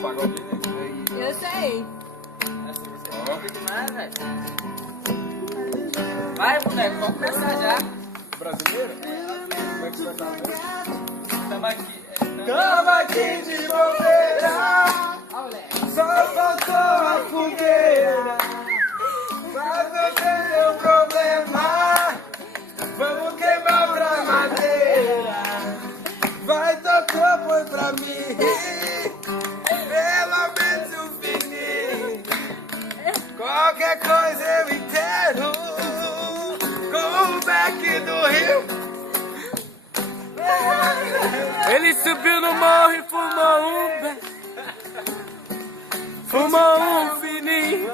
pagode. Eu sei. Demais, velho. Vai, moleque, pode começar já. Brasileiro? Como é que você vai estar mesmo? Tamo aqui. Tamo aqui de bobeira, só faltou a fogueira. Mas não tem problema, vamos queimar pra madeira. Vai tocar, põe pra mim, pelo menos um fininho. Qualquer coisa eu entendo, com o back do Rio. Ele subiu no morro e fumou um fininho.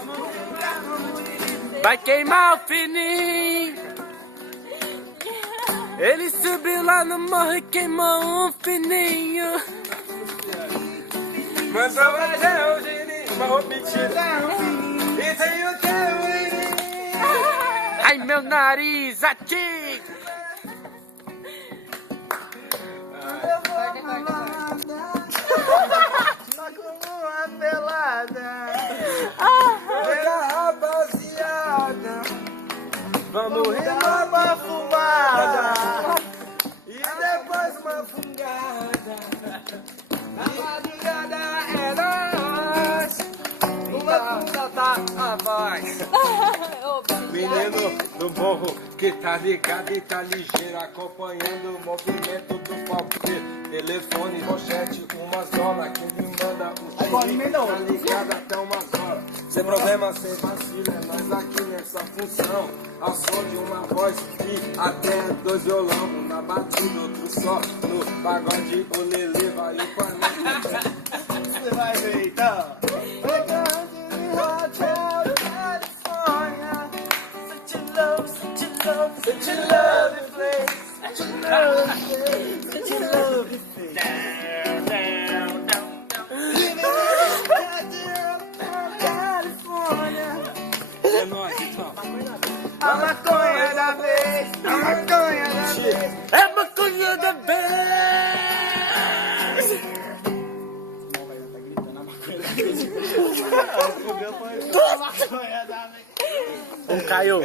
Vai queimar o fininho. Ele subiu lá no morro e queimou um fininho. Mas só vai ser o girinho, mas vou pedir e tem o teu irinho. Ai, meu nariz, aqui. Só como uma pelada. Pega rapaziada, vamos rimar uma fumada e depois uma fungada. Na madrugada é nóis, uma funda tá a voz. Menino do morro que tá ligado e tá ligeiro, acompanhando o movimento do palco. Telefone, pochete, umas dólares, quem me manda um cheiro, tá ligado até umas horas. Sem problema, sem vacilo, é nós aqui nessa função. Ao som de uma voz e até dois violão, um na batida, outro só no pagode, o Lelê vai ir pra mim. Você vai ver então. Such a lovely place, such a lovely place, such a lovely place. Living in California. É nóis, então. A maconha da vez, a maconha da vez. É maconha da vez. A maconha da vez. Caiu.